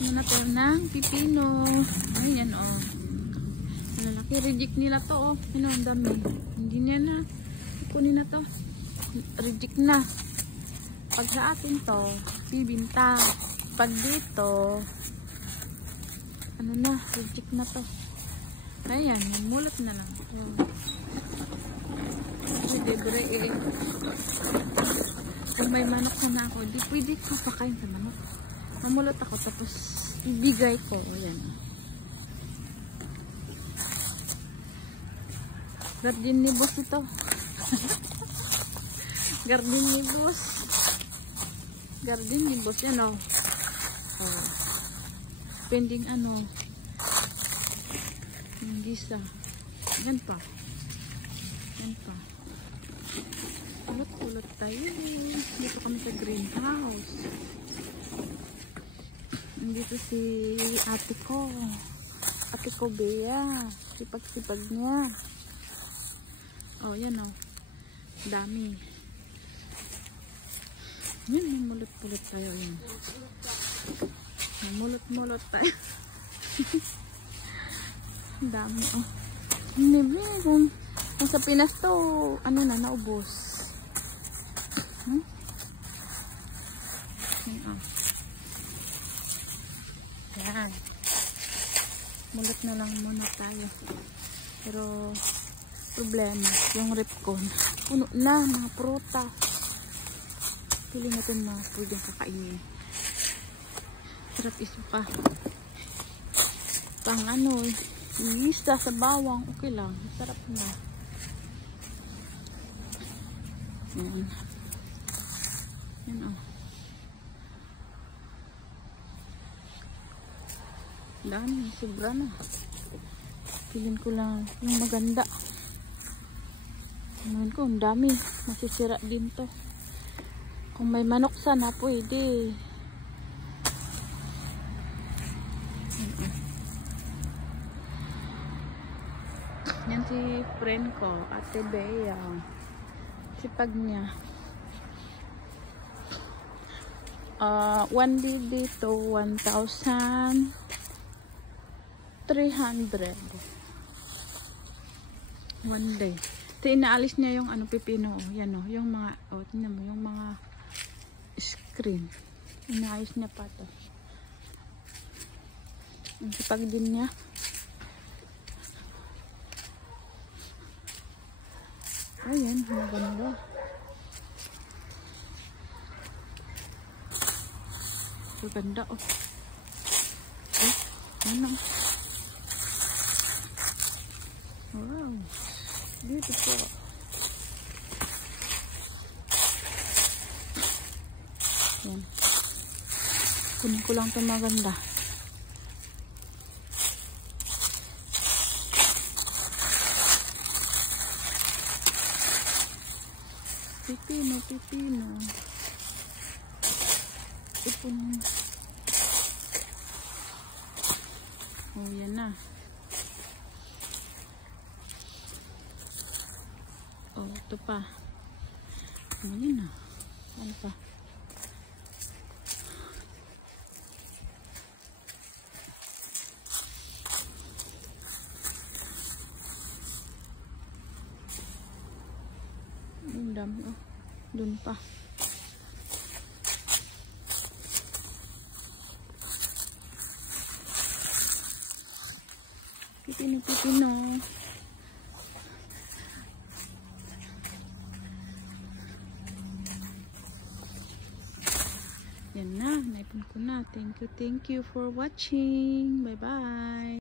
muna tayo ng pipino. Ayan, oh. Malaki. Reject nila to, oh. Ano, ang dami. Hindi niya na. Kunin na to. Reject na. Pag sa atin to, bibinta. Pag dito, ano na, reject na to. Ayan, mulot na lang. Pwede, bre, kung may manok na ako, di pwede ko pakain sa manok. Mamulot ako, tapos ibigay ko. Ayan. Garden ni boss ito. Garden ni boss. Garden ni boss. Yan, oh. Oh. Pending ano. Yung gisa. Yan pa. Yan pa. Ulot-ulot tayo. Dito kami sa greenhouse. Dito si ate ko. Ate ko, Bea. Sipag-sipag niya. Oh, yan, oh. Dami. Yan, mulot-mulot tayo. Yan. Mulot-mulot tayo. Dami, oh. Hindi, kung sa Pinas to, ano na, naubos. Yan, oh. Yan. Mulot na lang muna tayo. Pero, problema, yung rep ko, puno na, mga pruta. Pili natin mga pwedeng kakainin. Sarap isuka. Pang ano, isa sa bawang, okay lang. Sarap na. Yan. Yan, oh. Dami, sobra na. Pilin ko lang yung maganda. Ngayon ko, ang dami. Masisira din to. Kung may manok sana, pwede. Yan si friend ko, Ate Bea. Sipag niya. One day dito, 1,300. One day. So, inaalis niya yung ano, pipino. Oh. Yan, oh. Yung mga, oh, tingnan mo, yung mga screen. Inaayos niya pa to. Ang sipag din niya. Ayan, maganda. Maganda, oh. Oh, ano? Wow. Beautiful. Yan. Kunin ko lang ito maganda. Pipino, pipino. Ipon. Oh, yan na. Oh, ito pa. Oh, yan na. Ano pa? Ang dami, oh. Doon pa. Pipino, pipino. Yan na, naipon ko na. Thank you for watching. Bye bye.